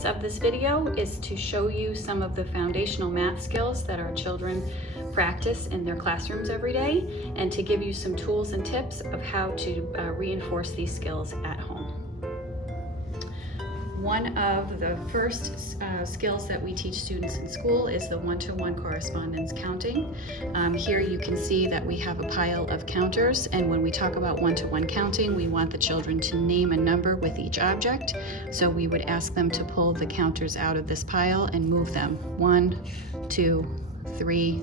purpose of this video is to show you some of the foundational math skills that our children practice in their classrooms every day, and to give you some tools and tips of how to reinforce these skills at home. One of the first skills that we teach students in school is the one-to-one correspondence counting. Here you can see that we have a pile of counters, and when we talk about one-to-one counting, we want the children to name a number with each object. So we would ask them to pull the counters out of this pile and move them 1, 2, 3,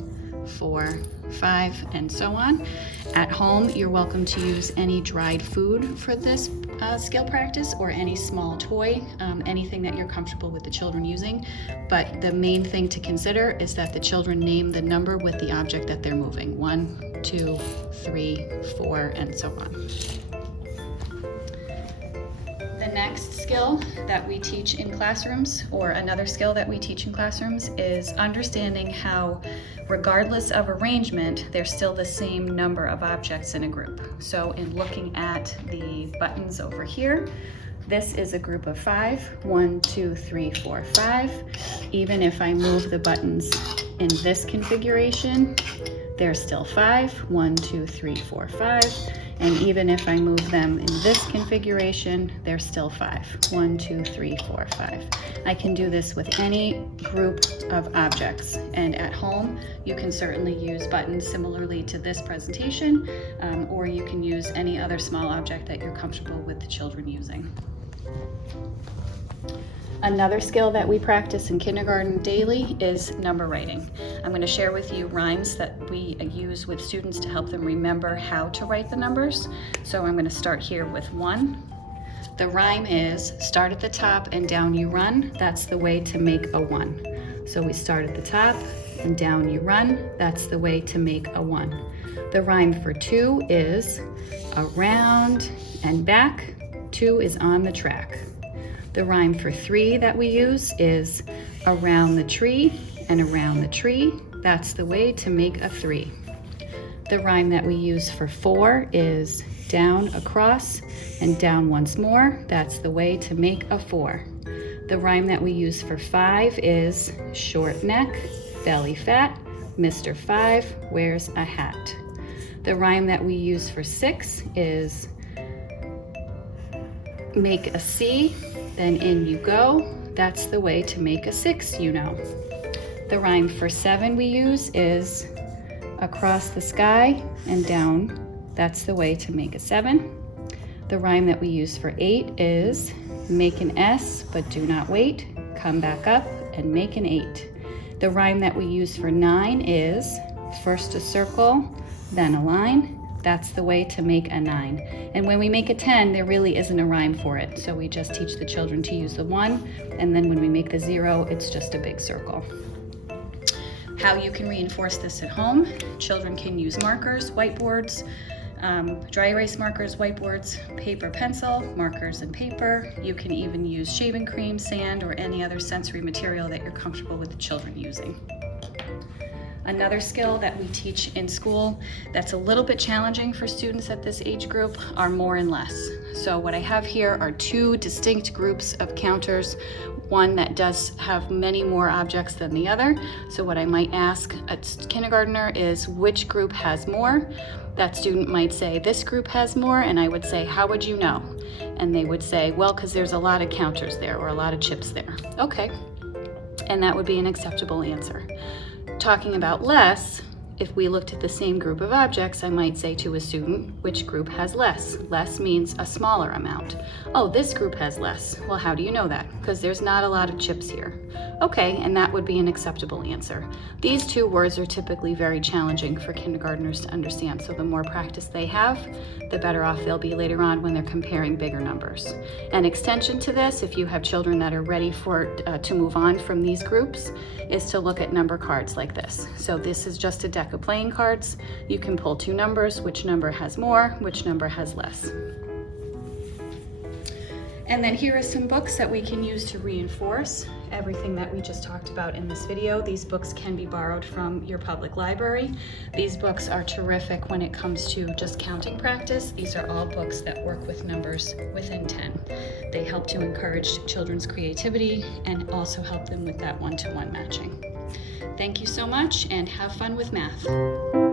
4, 5, and so on. At home, you're welcome to use any dried food for this skill practice, or any small toy, anything that you're comfortable with the children using. But the main thing to consider is that the children name the number with the object that they're moving. 1, 2, 3, 4, and so on. The next skill that we teach in classrooms, or another skill that we teach in classrooms, is understanding how, regardless of arrangement, there's still the same number of objects in a group. So in looking at the buttons over here, this is a group of 5. 1, 2, 3, 4, 5. Even if I move the buttons in this configuration, there's still 5. 1, 2, 3, 4, 5. And even if I move them in this configuration, they're still 5. 1, 2, 3, 4, 5. I can do this with any group of objects. And at home, you can certainly use buttons similarly to this presentation, or you can use any other small object that you're comfortable with the children using. Another skill that we practice in kindergarten daily is number writing. I'm going to share with you rhymes that we use with students to help them remember how to write the numbers. So I'm going to start here with 1. The rhyme is, start at the top and down you run. That's the way to make a 1. So we start at the top and down you run. That's the way to make a 1. The rhyme for 2 is, around and back. 2 is on the track. The rhyme for 3 that we use is, around the tree and around the tree. That's the way to make a 3. The rhyme that we use for 4 is, down, across, and down once more. That's the way to make a 4. The rhyme that we use for 5 is, short neck, belly fat, Mr. 5 wears a hat. The rhyme that we use for 6 is, make a C, then in you go. That's the way to make a 6, you know. The rhyme for 7 we use is, across the sky and down. That's the way to make a 7. The rhyme that we use for 8 is, make an S, but do not wait. Come back up and make an 8. The rhyme that we use for 9 is, first a circle, then a line. That's the way to make a 9. And when we make a 10, there really isn't a rhyme for it. So we just teach the children to use the 1, and then when we make the 0, it's just a big circle. How you can reinforce this at home: children can use markers, whiteboards, dry erase markers, whiteboards, paper, pencil, markers, and paper. You can even use shaving cream, sand, or any other sensory material that you're comfortable with the children using. Another skill that we teach in school that's a little bit challenging for students at this age group are more and less. So what I have here are 2 distinct groups of counters, one that does have many more objects than the other. So what I might ask a kindergartner is, which group has more? That student might say, this group has more, and I would say, how would you know? And they would say, well, because there's a lot of counters there, or a lot of chips there. Okay, and that would be an acceptable answer. Talking about less, if we looked at the same group of objects, I might say to a student, which group has less? Less means a smaller amount. Oh, this group has less. Well, how do you know that? Because there's not a lot of chips here. Okay, and that would be an acceptable answer. These 2 words are typically very challenging for kindergartners to understand, so the more practice they have, the better off they'll be later on when they're comparing bigger numbers. An extension to this, if you have children that are ready to move on from these groups, is to look at number cards like this. So this is just a deck of playing cards. You can pull 2 numbers, which number has more, which number has less. And then here are some books that we can use to reinforce. everything that we just talked about in this video. These books can be borrowed from your public library. These books are terrific when it comes to just counting practice. These are all books that work with numbers within 10. They help to encourage children's creativity and also help them with that one-to-one matching. Thank you so much and have fun with math.